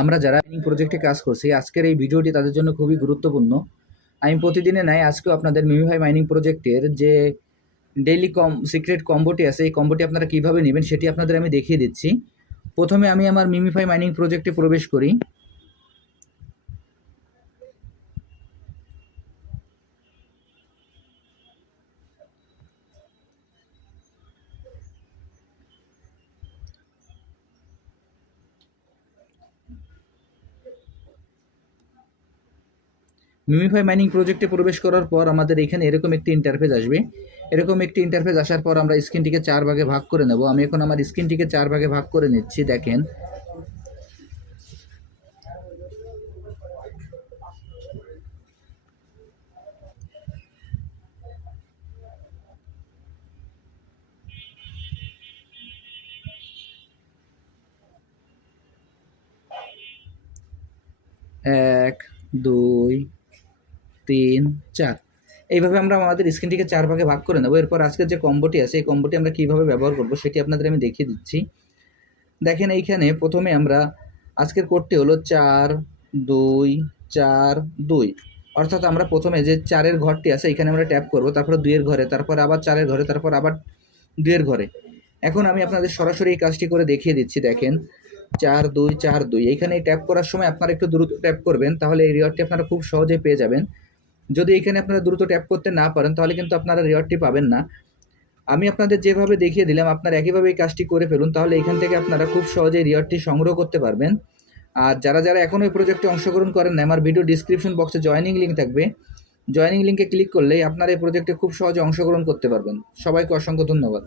আমরা যারা ট্রেনিং প্রজেক্টে কাজ করছি, আজকের এই ভিডিওটি তাদের জন্য খুবই গুরুত্বপূর্ণ। আমি প্রতিদিনে নাই, আজকেও আপনাদের মিমিভাই মাইনিং প্রজেক্টের যে ডেইলি কম সিক্রেট কম্বোটি আছে, এই কম্বোটি আপনারা কীভাবে নেবেন সেটি আপনাদের আমি দেখিয়ে দিচ্ছি। প্রথমে আমি আমার মিমিফাই মাইনিং প্রজেক্টে প্রবেশ করি। মিমিফাই মাইনিং প্রজেক্টে প্রবেশ করার পর আমাদের এখানে এরকম একটি ইন্টারফেস আসবে। এরকম একটি ইন্টারফেস আসার পর আমরা স্ক্রিনটিকে চার ভাগে ভাগ করে নেব। আমি এখন আমার স্ক্রিনটিকে চার ভাগে ভাগ করে নিচ্ছি, দেখেন। এক, দুই তিন, চার। এইভাবে আমরা আমাদের স্ক্রিনটিকে চার ভাগে ভাগ করে নেব। এরপর আজকের যে কম্বোটি আছে, এই কম্বোটি আমরা কীভাবে ব্যবহার করব সেটি আপনাদের আমি দেখিয়ে দিচ্ছি। দেখেন এইখানে প্রথমে আমরা আজকের কোডটি হলো চার, দুই চার, দুই। অর্থাৎ আমরা প্রথমে যে চারের ঘরটি আছে এখানে আমরা ট্যাপ করব, তারপর দুইয়ের ঘরে, তারপর আবার চারের ঘরে, তারপর আবার দুইয়ের ঘরে। এখন আমি আপনাদের সরাসরি এই কাজটি করে দেখিয়ে দিচ্ছি, দেখেন। চার, দুই চার, দুই। এইখানে ট্যাপ করার সময় আপনারা একটু দ্রুত ট্যাপ করবেন, তাহলে এই রিওয়ার্ডটি আপনারা খুব সহজে পেয়ে যাবেন। যদি এখানে আপনারা দ্রুত ট্যাপ করতে না পারেন, তাহলে কিন্তু আপনারা রিওয়ার্ডটি পাবেন না। আমি আপনাদের যেভাবে দেখিয়ে দিলাম, আপনারা একইভাবে এই কাজটি করে ফেলুন, তাহলে এখান থেকে আপনারা খুব সহজে রিওয়ার্ডটি সংগ্রহ করতে পারবেন। আর যারা যারা এখনও এই প্রজেক্টে অংশগ্রহণ করেন না আমার ভিডিও ডিসক্রিপশন বক্সে জয়েনিং লিঙ্ক থাকবে। জয়েনিং লিঙ্কে ক্লিক করলেই আপনারা এই প্রজেক্টে খুব সহজে অংশগ্রহণ করতে পারবেন। সবাইকে অসংখ্য ধন্যবাদ।